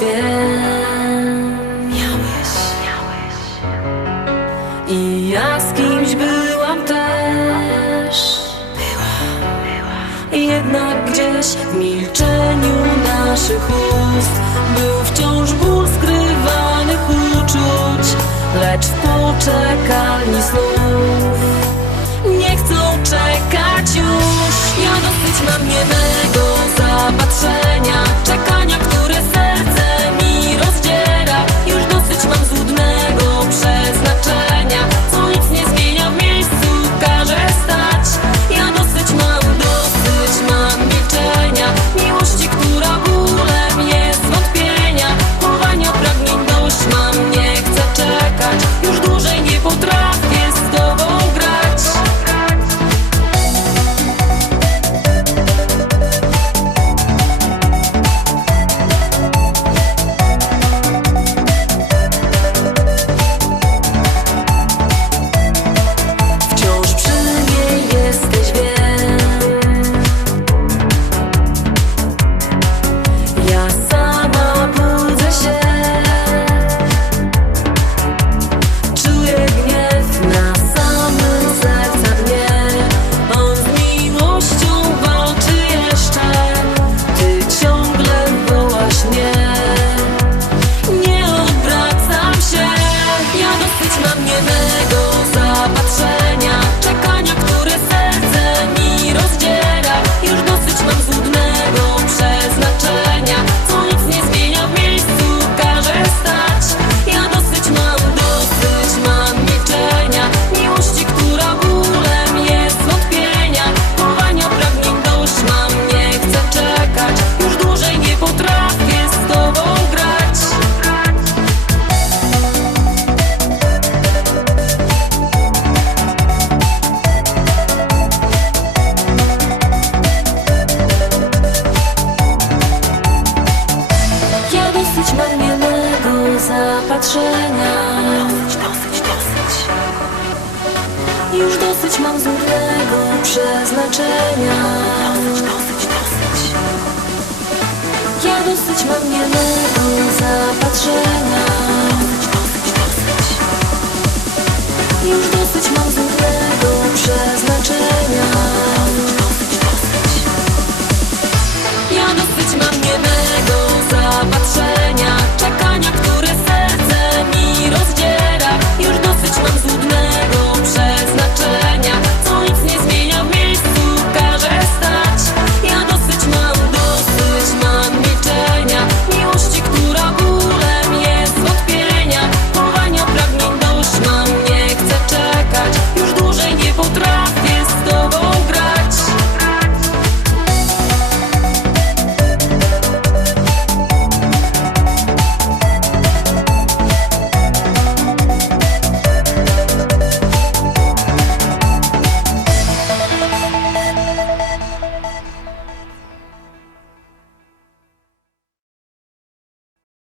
wiem Miałeś, miałeś I ja z kimś byłam też. Byłam, byłam Jednak gdzieś w milczeniu naszych ust Był wciąż ból skrywanych uczuć Lecz w poczekalni znów Nie chcą czekać już. Ja dosyć mam niemego zapatrzenia Czekania, które zapatrzenia. Dosyć, dosyć, dosyć. Już dosyć mam złudnego przeznaczenia. Dosyć, dosyć, dosyć. Ja dosyć mam niemego zapatrzenia.